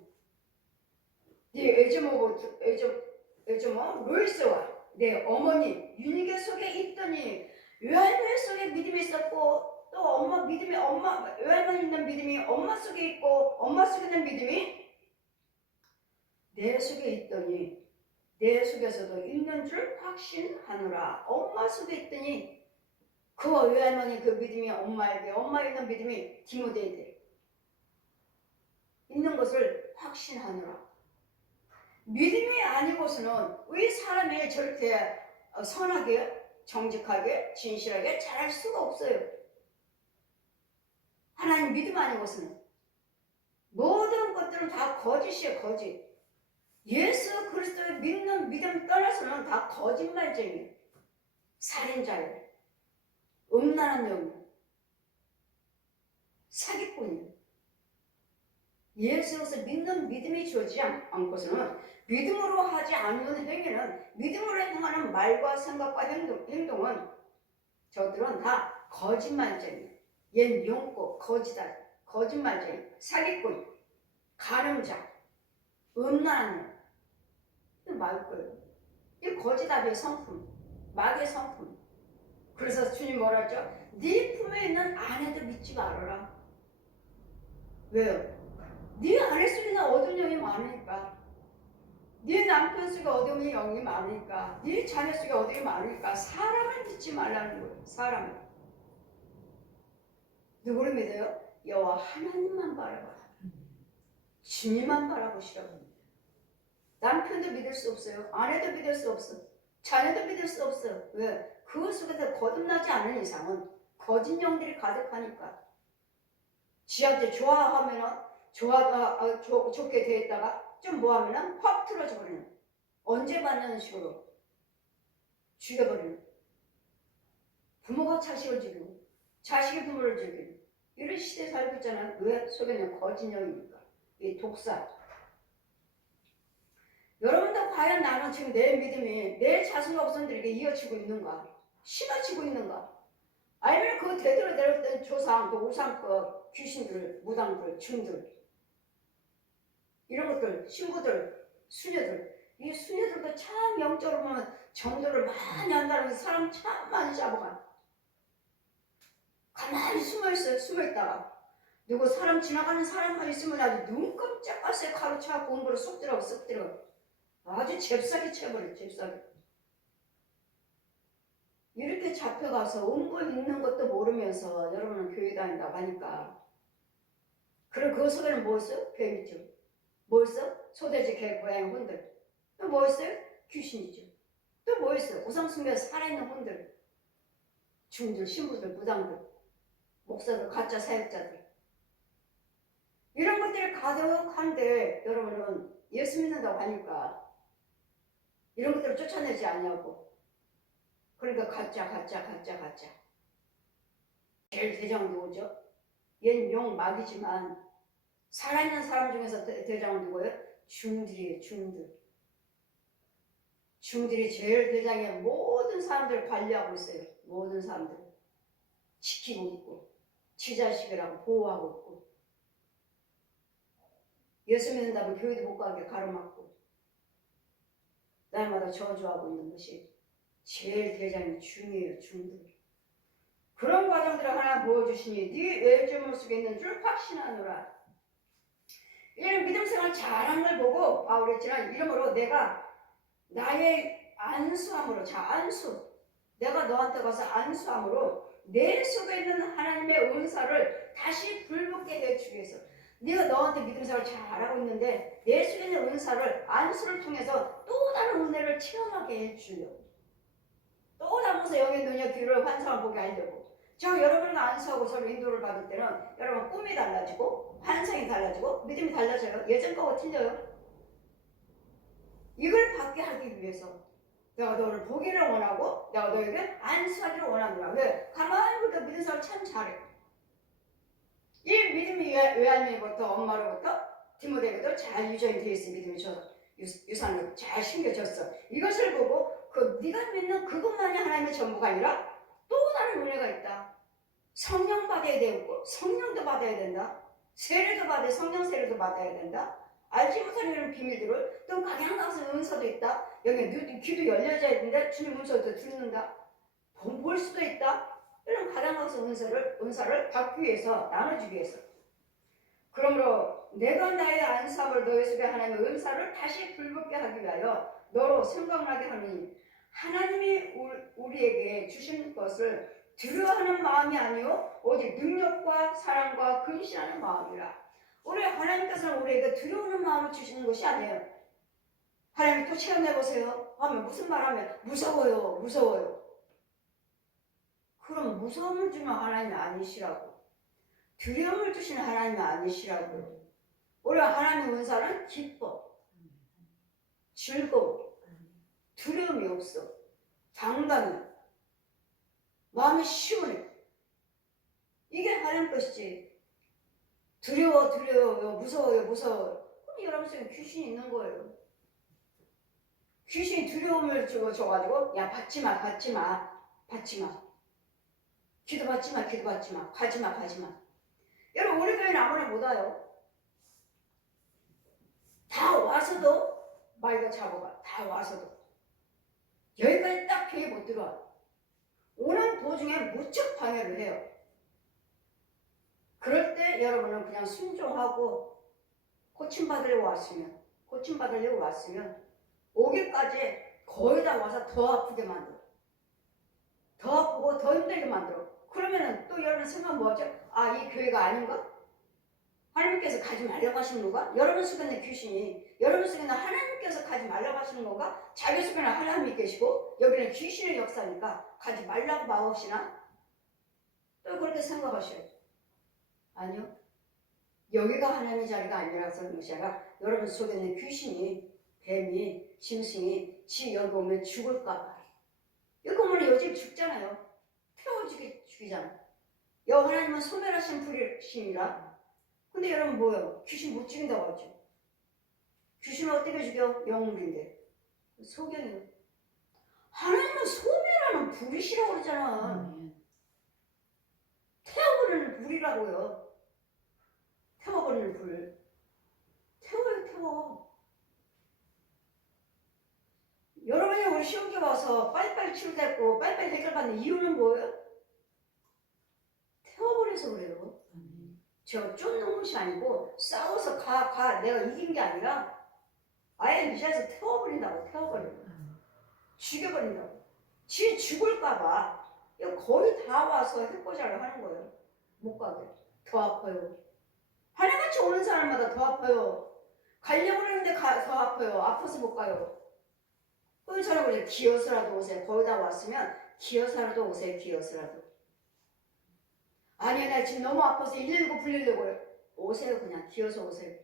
네 외조모 로이스와 내 어머니 윤희계 속에 있더니 외할머니 속에 믿음이 있었고 또 엄마 믿음이 외할머니 있는 믿음이 엄마 속에 있고 엄마 속에 있는 믿음이 내 속에 있더니 내 속에서도 있는 줄 확신하노라. 엄마 속에 있더니 그 외할머니 그 믿음이 엄마에게 엄마에 있는 믿음이 디모데에게 있는 것을 확신하노라. 믿음이 아니고서는 왜 사람이 저렇게 선하게 정직하게 진실하게 잘할 수가 없어요. 하나님 믿음 아니고서는 모든 것들은 다 거짓이에요. 거짓. 예수 그리스도를 믿는 믿음 떠나서는 다 거짓말쟁이, 살인자예요, 음란한 영이에요, 사기꾼이에요. 예수로서 믿는 믿음이 주어지지 않고서는 믿음으로 하지 않는 행위는 믿음으로 행하는 말과 생각과 행동은 저들은 다 거짓말쟁이, 옛 용고, 거짓다, 거짓말쟁이, 사기꾼, 가늠자, 음란한 영. 말 거예요. 이 거짓답의 성품, 마귀의 성품. 그래서 주님 뭐라 했죠? 네 품에 있는 아내도 믿지 말아라. 왜요? 네 아내 속에 있는 어두운 영이 많으니까, 네 남편 속에 어두운 영이 많으니까, 네 자녀 속에 어두운 영이 많으니까 사람을 믿지 말라는 거예요. 사람을. 누구를 믿어요? 여호와 하나님만 바라봐. 주님만 바라보시라고. 남편도 믿을 수 없어요. 아내도 믿을 수 없어. 자녀도 믿을 수 없어요. 왜? 그 속에서 거듭나지 않는 이상은 거짓 영들이 가득하니까. 지한테 좋아하면은 좋게 돼 있다가 좀 뭐하면은 확 틀어져 버리는. 언제 받는 식으로 죽여버리는. 부모가 자식을 죽이고 자식이 부모를 죽이고 이런 시대에 살고 있잖아요. 왜? 속에는 거짓 영이니까. 이 독사. 여러분도 과연 나는 지금 내 믿음이 내 자손과 후손들에게 이어지고 있는가? 심어지고 있는가? 아니면 그 대대로 내려왔던 조상, 그 우상급, 귀신들, 무당들, 중들 이런 것들, 신부들, 수녀들 이 수녀들도 참 영적으로 보면 전도를 많이 한다는 사람 참 많이 잡아가. 가만히 숨어있어요. 숨어있다가 누구 사람 지나가는 사람만 있으면 아주 눈 깜짝하세요. 가로차고 공부를 쏙 들어. 아주 잽싸게 쳐버려. 잽싸게. 이렇게 잡혀가서 온걸 읽는 것도 모르면서 여러분은 교회 다닌다고 하니까 그럼 그 속에는 뭐 있어요? 뱀이죠. 뭐 있어? 소돼지, 개, 고양이, 혼들. 또 뭐 있어요? 귀신이죠. 또 뭐 있어요? 우상숭배에서 살아있는 혼들. 중들, 신부들, 무당들, 목사들, 가짜 사역자들 이런 것들이 가득한데 여러분은 예수 믿는다고 하니까 이런 것들을 쫓아내지 않냐고. 그러니까 가짜. 제일 대장은 누구죠? 얘는 용 막이지만 살아있는 사람 중에서 대장은 누구예요? 중들이에요. 중들이 제일 대장에 모든 사람들을 관리하고 있어요. 모든 사람들 지키고 있고 지자식이라고 보호하고 있고 예수 믿는다면 교회도 못 가게 가로막고 날마다 저주하고 있는 것이 제일 대장이 중이에요. 중들. 그런 과정들을 하나 보여주시니 네 외조물 속에 있는 줄 확신하노라. 이런 믿음 생활 잘한 걸 보고 바울이 했지만 이러므로 내가 나의 안수함으로 안수 내가 너한테 가서 안수함으로 내 속에 있는 하나님의 은사를 다시 불붙게 해주기 위해서 네가 너한테 믿음 생활 잘하고 있는데 내 속에 있는 은사를 안수를 통해서 또 다른 은혜를 체험하게 해주려고 또 다른 영의 눈이와 귀를 환상을 보게 하려고 여러분과 안수하고 서로 인도를 받을 때는 여러분 꿈이 달라지고 환상이 달라지고 믿음이 달라져요. 예전 거하고 틀려요. 이걸 받게 하기 위해서 내가 너를 보기를 원하고 내가 너에게 안수하기를 원하노라. 왜? 가만히 보니까 믿는 사람 참 잘해. 이 믿음이 외할머니부터 엄마로부터 디모데에게도 잘 유전이 되어 있어. 믿음이 유산으로 잘 심겨졌어. 이것을 보고 네가 믿는 그것만이 하나님의 전부가 아니라 또 다른 은혜가 있다. 성령 받아야 되고 성령도 받아야 된다. 세례도 받아야 성령 세례도 받아야 된다. 알지 못하는 이런 비밀들을 또 각양 나가서 은사도 있다. 여기 귀도 열려져야 되는데 주님 은사도 듣는다. 볼 수도 있다. 이런 각양 나가서 은사를 받기 위해서 나눠주기 위해서. 그러므로 내가 나의 안수함을 너희 속에 하나님의 은사를 다시 불붙게 하기 위하여 너로 생각나게 하니 하나님이 우리에게 주신 것을 두려워하는 마음이 아니요 오직 능력과 사랑과 근신하는 마음이라. 우리 하나님께서는 우리에게 두려워하는 마음을 주시는 것이 아니에요. 하나님 또 체험해보세요 하면 무슨 말하면 무서워요. 그럼 무서움을 주는 하나님이 아니시라고. 두려움을 주시는 하나님이 아니시라고. 우리 하나님의 은사는 기뻐, 즐거워, 두려움이 없어, 당당해, 마음이 시원해. 이게 하나님 것이지. 두려워요, 무서워요. 그럼 여러분 속에 귀신이 있는 거예요. 귀신이 두려움을 줘가지고 야 받지마. 기도 받지마. 가지마. 여러분 우리 교회는 아무나 못 와요. 다 와서도 마이가 잡아가. 다 와서도 여기까지 딱 교회 못 들어와. 오는 도중에 무척 방해를 해요. 그럴 때 여러분은 그냥 순종하고 고침받으려고 왔으면 오기까지 거의 다 와서 더 아프게 만들어. 더 아프고 더 힘들게 만들어. 그러면은 또 여러분 생각 뭐죠? 이 교회가 아닌가? 하나님께서 가지 말라고 하시는 건가? 여러분 속에 있는 귀신이 여러분 속에 있는 하나님께서 가지 말라고 하시는 건가? 자기 속에는 하나님이 계시고 여기는 귀신의 역사니까 가지 말라고 마옵시나? 또 그렇게 생각하셔요. 아니요. 여기가 하나님의 자리가 아니라서 그런 것이 아니라 여러분 속에 있는 귀신이 뱀이 짐승이 지 여기 오면 죽을까봐. 여기 오면 요즘 죽잖아요. 죽이잖아. 여기 하나님은 소멸하신 불이심이라. 근데 여러분 뭐예요? 귀신 못 죽인다고 하죠. 귀신을 어떻게 죽여? 영물인데. 소경이요. 하나님은 소멸하는 불이시라고 그러잖아. 태워버리는 불이라고요. 태워버리는 불. 태워. 여러분이 우리 시험기 와서 빨리빨리 치료됐고 빨리빨리 해결받는 이유는 뭐예요? 태워버려서 그래요. 저 쫓는 것이 아니고 싸워서 내가 이긴 게 아니라 아예 이 자리에서 태워버려. 죽여버린다고. 지 죽을까봐 거의 다 와서 해코자를 하는 거예요. 못 가게. 더 아파요. 하나같이 오는 사람마다 더 아파요. 가려고 그러는데 더 아파요. 아파서 못 가요. 그런 사람은 기어서라도 오세요. 거의 다 왔으면 기어서라도 오세요. 기어서라도. 아니야 나 지금 너무 아파서 119 불리려고요. 오세요. 그냥 기어서 오세요.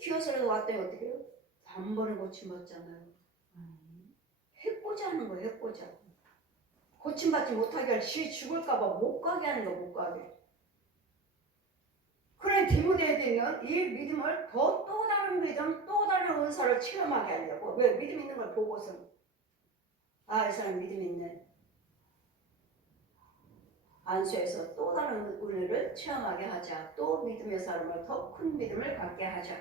기어서라도 왔더니 어떻게 해요? 단번에 고침받잖아요. 해코지하는 거예요. 해코지. 고침받지 못하게 할 죽을까봐 못 가게 하는 거. 못 가게. 그래 디모데에게 있는 이 믿음을 또 다른 믿음, 또 다른 은사를 체험하게 하려고. 왜? 믿음 있는 걸 보고서 아, 이 사람 믿음 있네. 안수해서 또 다른 은혜를 체험하게 하자. 또 믿음의 사람을 더 큰 믿음을 갖게 하자.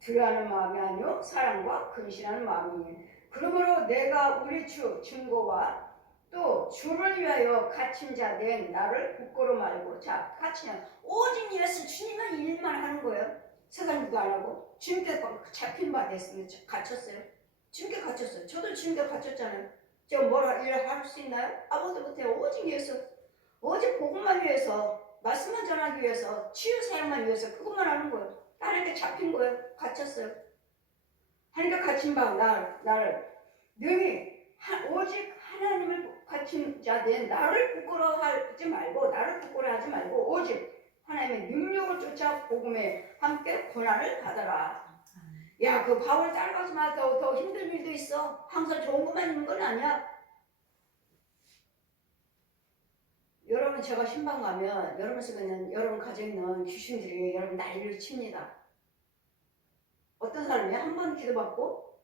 두려워하는 마음이 아니요 사랑과 근신하는 마음이니. 그러므로 내가 우리 주 증거와 또 주를 위하여 갇힌 자 된 나를 부끄러 말고. 자, 갇히면 오직 예수 주님만 일만 하는 거예요. 세상 일도 안 하고. 주님께 잡힌 바 됐으면 갇혔어요. 주님께 갇혔어요. 저도 주님께 갇혔잖아요. 저 뭐라 일을 할 수 있나요? 아무것도 못해요. 오직 예수. 오직 복음만 위해서, 말씀만 전하기 위해서, 치유 사역만 위해서 그것만 하는 거예요. 하나님께 잡힌 거예요. 갇혔어요. 하나님께 갇힌 바 나를 능히 오직 하나님을 갇힌 자 된 나를 부끄러워하지 말고, 나를 부끄러워하지 말고 오직 하나님의 능력을 쫓아 복음에 함께 고난을 받아라. 야, 그 바울 따라가지 마. 더 힘든 일도 있어. 항상 좋은 것만 있는 건 아니야. 여러분 제가 신방 가면 여러분 속에 있는, 여러분 가정에 있는 귀신들이 여러분 난리를 칩니다. 어떤 사람이 한 번 기도받고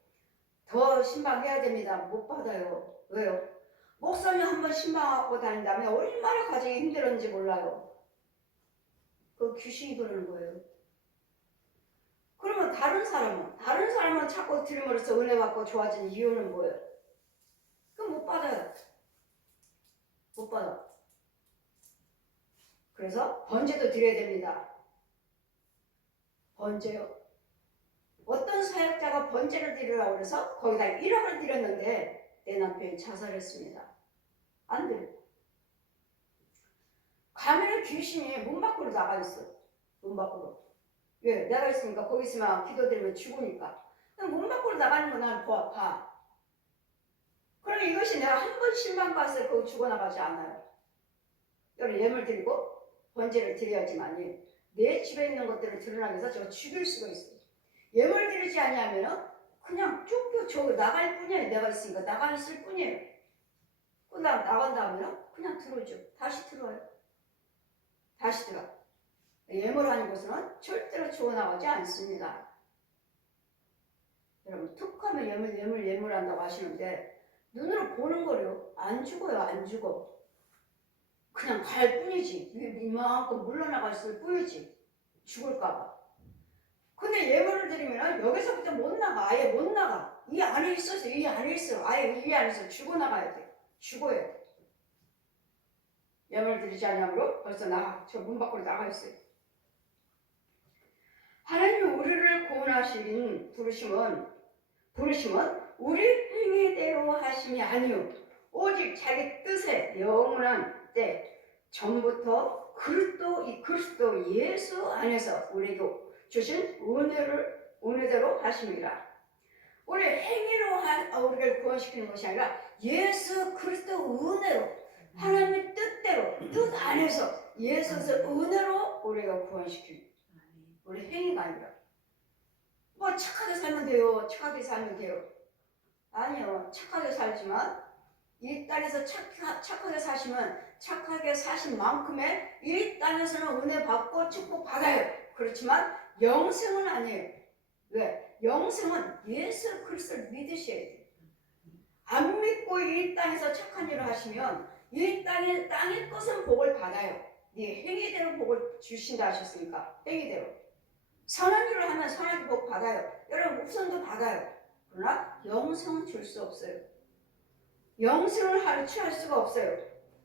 더 신방해야 됩니다. 못 받아요. 왜요? 목사님 한 번 신방하고 다닌다면 얼마나 가정이 힘들었는지 몰라요. 그 귀신이 그러는 거예요. 그러면 다른 사람은 자꾸 들음으로써 은혜 받고 좋아지는 이유는 뭐예요? 그럼 못 받아요. 못 받아. 그래서 번제도 드려야 됩니다. 번제요. 어떤 사역자가 번제를 드리라고 그래서 거기다 1억을 드렸는데 내 남편이 자살했습니다. 안 돼. 가면은 귀신이 문 밖으로 나가 있어. 문 밖으로. 왜? 내가 있으니까 거기 있으면 기도드리면 죽으니까. 문 밖으로 나가는 거 난 봐. 그러면 이것이 내가 한 번 신방 가서 거기 죽어나가지 않아요. 여러분 예물 드리고 번제를 드려야지만이 내 집에 있는 것들을 드러나게 해서 제가 죽일 수가 있어요. 예물 드리지 않냐면은 그냥 쭉 저기 나갈 뿐이에요. 내가 있으니까 나가 있을 뿐이에요. 그다음 나간 다음에는 그냥 들어오죠. 다시 들어와요. 다시 들어. 예물하는 곳은 절대로 죽어나가지 않습니다. 여러분 툭 하면 예물한다고 하시는데 눈으로 보는 거요. 안 죽어요. 안 죽어. 그냥 갈 뿐이지. 이만큼 물러나갔을 뿐이지. 죽을까봐. 근데 예물을 드리면 여기서부터 못 나가. 아예 못 나가. 이 안에 있어서 이 안에 있어. 아예 이 안에서 죽어나가야 돼. 죽어야 돼. 예물 드리지 않냐고 벌써 저 문 밖으로 나가 있어요. 하나님이 우리를 구원하신 부르심은 우리 행위대로 하심이 아니요 오직 자기 뜻에 영원한 때 전부터 그리스도 예수 안에서 우리에게 주신 은혜대로 하심이라. 우리 행위로 우리를 구원시키는 것이 아니라 예수 그리스도 은혜로 하나님의 뜻대로 뜻 안에서 예수의 은혜로 우리가 구원시키는 우리 행위가 아니라 뭐 착하게 살면 돼요. 착하게 살면 돼요. 아니요. 착하게 살지만 이 땅에서 착하게 사시면 착하게 사신 만큼의 이 땅에서는 은혜 받고 축복 받아요. 그렇지만 영생은 아니에요. 왜? 영생은 예수 그리스도를 믿으셔야 돼요. 안 믿고 이 땅에서 착한 일을 하시면 이 땅의 것은 복을 받아요. 네 행위대로 복을 주신다 하셨으니까 행위대로. 선한 일을 하면 선하게 복 받아요. 여러분 목선도 받아요. 그러나 영생은 줄 수 없어요. 영생을 취할 수가 없어요.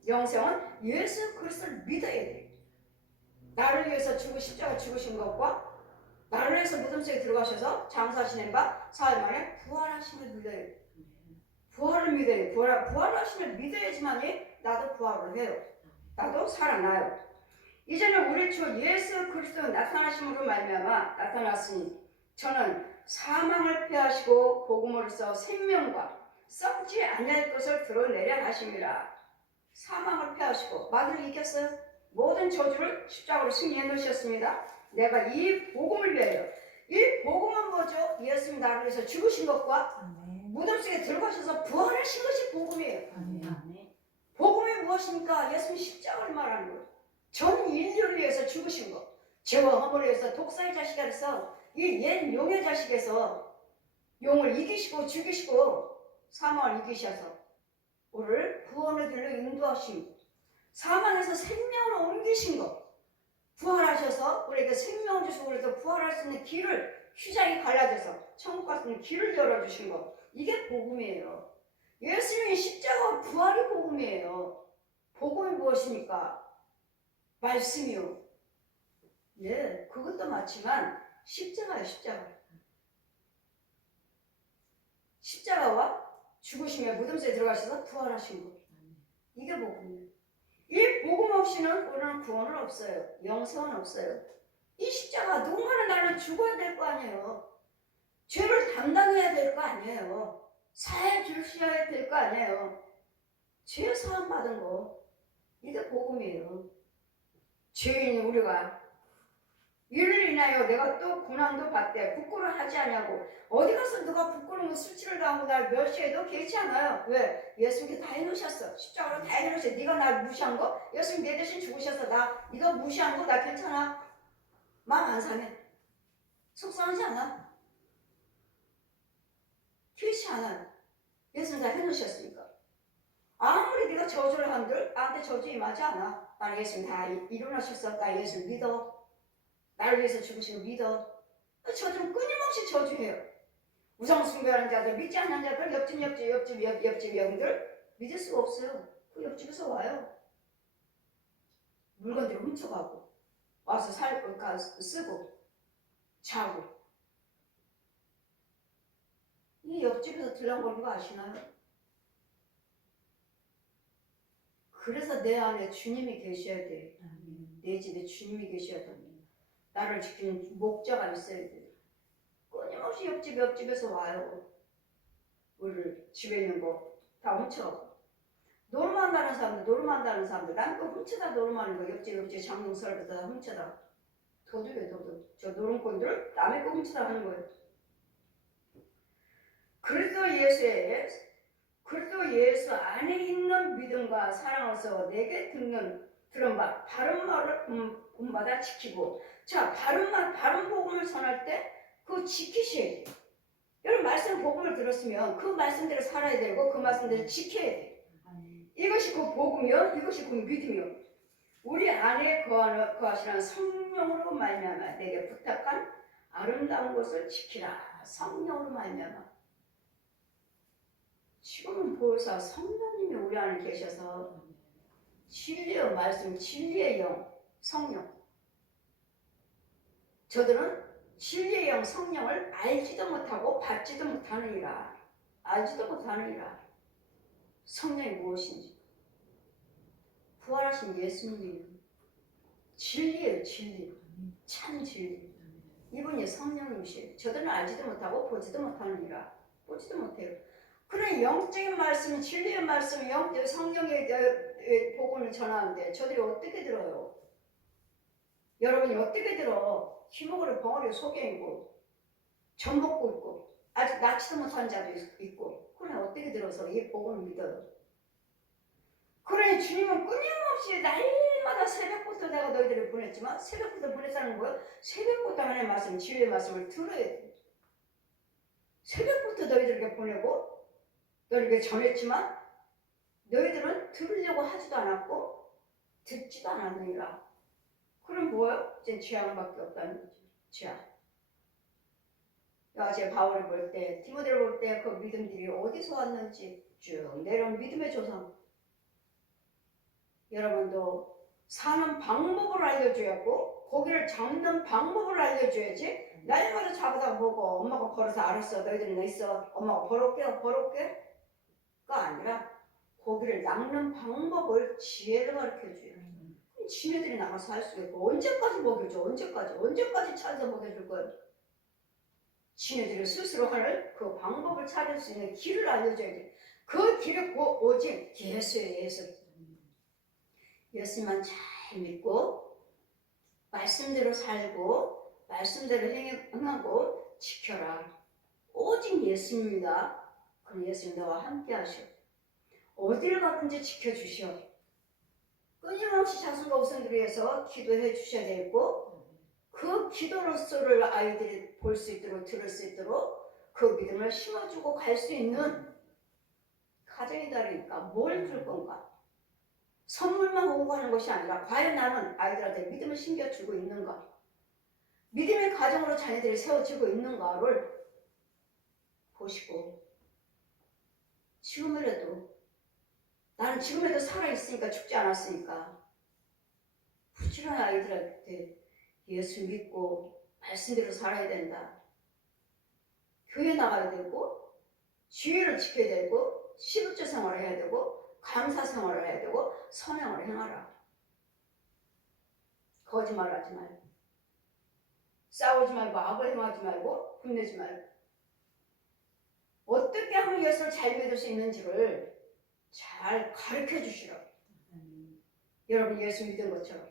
영생은 예수 그리스도를 믿어야 돼요. 나를 위해서 십자가 죽으신 것과 나를 위해서 무덤 속에 들어가셔서 장사하시는 바 사흘 만에 부활하심을 믿어요. 부활을 믿어요. 부활하심을 믿어야지만이 나도 부활을 해요. 나도 살아나요. 이제는 우리 주 예수 그리스도 나타나심으로 말미암아 나타났으니 저는 사망을 패하시고 복음으로써 생명과 썩지 아니할 것을 드러내려 하심이라. 사망을 패하시고 마귀를 이겼어요. 모든 저주를 십자가로 승리해 놓으셨습니다. 내가 이 복음을 위하여, 이 복음은 뭐죠? 예수님 나를 위해서 죽으신 것과 무덤 속에 들어가셔서 부활하신 것이 복음이에요. 복음이 무엇입니까? 예수님 십자가를 말하는 거예요. 전 인류를 위해서 죽으신 것. 죄와 허물을 위해서 독사의 자식에서 이 옛 용의 자식에서 용을 이기시고 죽이시고 사망을 이기셔서 우리를 구원의 길로 인도하신, 사망에서 생명으로 옮기신 것, 부활하셔서 우리에게 생명을 주시고 우리도 부활할 수 있는 길을 휘장이 갈라져서 천국 갈 수 있는 길을 열어주신 것, 이게 복음이에요. 예수님의 십자가와 부활이 복음이에요. 복음이 무엇입니까? 말씀이요. 네, 그것도 맞지만 십자가예요. 십자가와 죽으시며 무덤 속에 들어가셔서 부활하신 것, 이게 복음이에요. 이 복음 없이는 우리는 구원은 없어요. 영생은 없어요. 이 십자가, 누군가는 나는 죽어야 될 거 아니에요. 죄를 담당해야 될 거 아니에요. 사해 주셔야 될 거 아니에요. 죄 사함 받은 거, 이게 복음이에요. 죄인 우리가 이를 인하여 내가 또 고난도 받되 부끄러워 하지 않냐고. 어디 가서 누가 부끄러운 수치를 당하고 날 멸시해도 개의치 않아요. 왜? 예수님께 다 해놓으셨어. 십자가로 다 해놓으셨어. 네가 날 무시한 거? 예수님 내 대신 죽으셔서 네가 무시한 거 나 괜찮아? 마음 안 상해? 속상하지 않아? 개의치 않아요. 예수님 다 해놓으셨으니까. 아무리 네가 저주를 한들 나한테 저주 임하지 않아. 나는 예수님 다 이루어셨어. 나 예수님 믿어. 나를 위해서 죽으신 거 믿어. 저주는 끊임없이 저주해요. 우상 숭배하는 자들, 믿지 않는 자들, 옆집 영들 믿을 수가 없어요. 그 옆집에서 와요. 물건들 훔쳐가고 와서 쓰고 자고. 이 옆집에서 들락거리는 거 아시나요? 그래서 내 안에 주님이 계셔야 돼. 내 집에 주님이 계셔야 돼. 나를 지키는 목자가 있어야 돼. 끊임없이 옆집에서 와요. 우리를 집에 있는 거 다 훔쳐가고. 노름한다는 사람들, 남의 거 훔쳐다 노름하는 거. 옆집 장롱설부터 다 훔쳐다. 도둑이에요. 저 노름꾼들 남의 거 훔쳐다 하는 거예요. 그리스도 예수 안에 있는 믿음과 사랑으로서 내게 들은 바 바른 말을 본받아 지키고. 자, 바른 복음을 전할 때 그거 지키셔야 돼요. 여러분, 말씀 복음을 들었으면 그 말씀대로 살아야 되고 그 말씀대로 지켜야 돼요. 이것이 그 복음이요, 이것이 그 믿음이요. 우리 안에 거하시는 성령으로 말미암아 내게 부탁한 아름다운 것을 지키라. 성령으로 말미암아. 지금은 보여서 성령님이 우리 안에 계셔서 진리의 말씀, 진리의 영, 성령. 저들은 진리의 영, 성령을 알지도 못하고 받지도 못하느니라. 성령이 무엇인지. 부활하신 예수님이에요. 진리예요, 진리. 참 진리. 이분이 성령님이시에요. 저들은 알지도 못하고 보지도 못하느니라. 보지도 못해요. 그런 영적인 말씀, 진리의 말씀, 성령의 복음을 전하는데 저들이 어떻게 들어요? 여러분이 어떻게 들어? 힘먹으러 벙어리 속에 있고 젖 먹고 있고 아직 낳지도 못한 자도 있고. 그러니 어떻게 들어서 이 복음을 믿어요? 그러니 주님은 끊임없이 날마다 새벽부터 내가 너희들을 보냈지만, 새벽부터 보냈다는 거예요. 새벽부터 하나님의 말씀, 진리의 말씀을 들어야 돼. 새벽부터 너희들에게 보내고 너희에게 전했지만 너희들은 들으려고 하지도 않았고 듣지도 않았느니라. 그럼 뭐예요? 이제 죄악밖에 없다는 거죠. 죄악. 어제 바울을 볼 때, 디모데를 볼 때 그 믿음들이 어디서 왔는지 쭉 내려온 믿음의 조상. 여러분도 사는 방법을 알려줘야고 고기를 잡는 방법을 알려줘야지. 날마다 잡아다 보고 엄마가 벌어서 알았어, 너희들은 있어, 엄마가 벌올게가 아니라 고기를 낚는 방법을, 지혜를 가르쳐줘요. 지네들이 나가서 할 수가 있고. 언제까지 먹여줘? 언제까지 찾아서 먹여줄 거예요? 지네들이 스스로 하는 그 방법을 찾을 수 있는 길을 알려줘야 돼. 그 길이 오직 예수예요. 예수. 예수만 잘 믿고 말씀대로 살고 말씀대로 행하고 지켜라. 오직 예수입니다. 그럼 예수님 너와 함께 하시오. 어디를 가든지 지켜주시오. 끊임없이 자손과 후손들을 위해서 기도해 주셔야 되고 그 기도로서를 아이들이 볼 수 있도록 들을 수 있도록 그 믿음을 심어주고 갈 수 있는 가정이 다르니까 뭘 줄 건가? 선물만 오고 가는 것이 아니라 과연 나는 아이들한테 믿음을 심겨주고 있는가? 믿음의 가정으로 자녀들이 세워지고 있는가를 보시고 지금이라도 나는 지금에도 살아있으니까 죽지 않았으니까 부지런히 아이들한테 예수 믿고 말씀대로 살아야 된다. 교회 나가야 되고 주의를 지켜야 되고 시부처 생활을 해야 되고 감사 생활을 해야 되고 선행을 행하라. 거짓말하지 말고 싸우지 말고 악을 행하지 말고 분내지 말고 어떻게 하면 예수를 잘 믿을 수 있는지를 잘 가르쳐 주시라. 여러분 예수 믿은 것처럼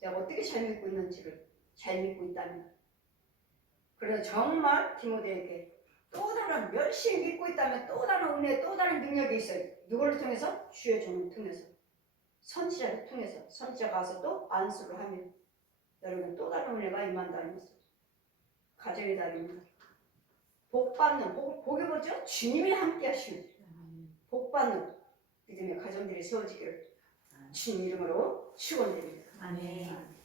내가 어떻게 잘 믿고 있는지를 잘 믿고 있다면 그래서 정말 디모데에게 또 다른 열심히 믿고 있다면 또 다른 은혜 또 다른 능력이 있어요. 누구를 통해서? 주의 종을 통해서 선지자를 통해서 선지자가 와서 또 안수를 하면 여러분 또 다른 은혜가 임한다는 것을 가정이 다릅니다. 복받는 복이 뭐죠? 주님이 함께 하시는 복받는 믿음의 가정들이 세워지기를 주님 이름으로 축원드립니다. 아멘.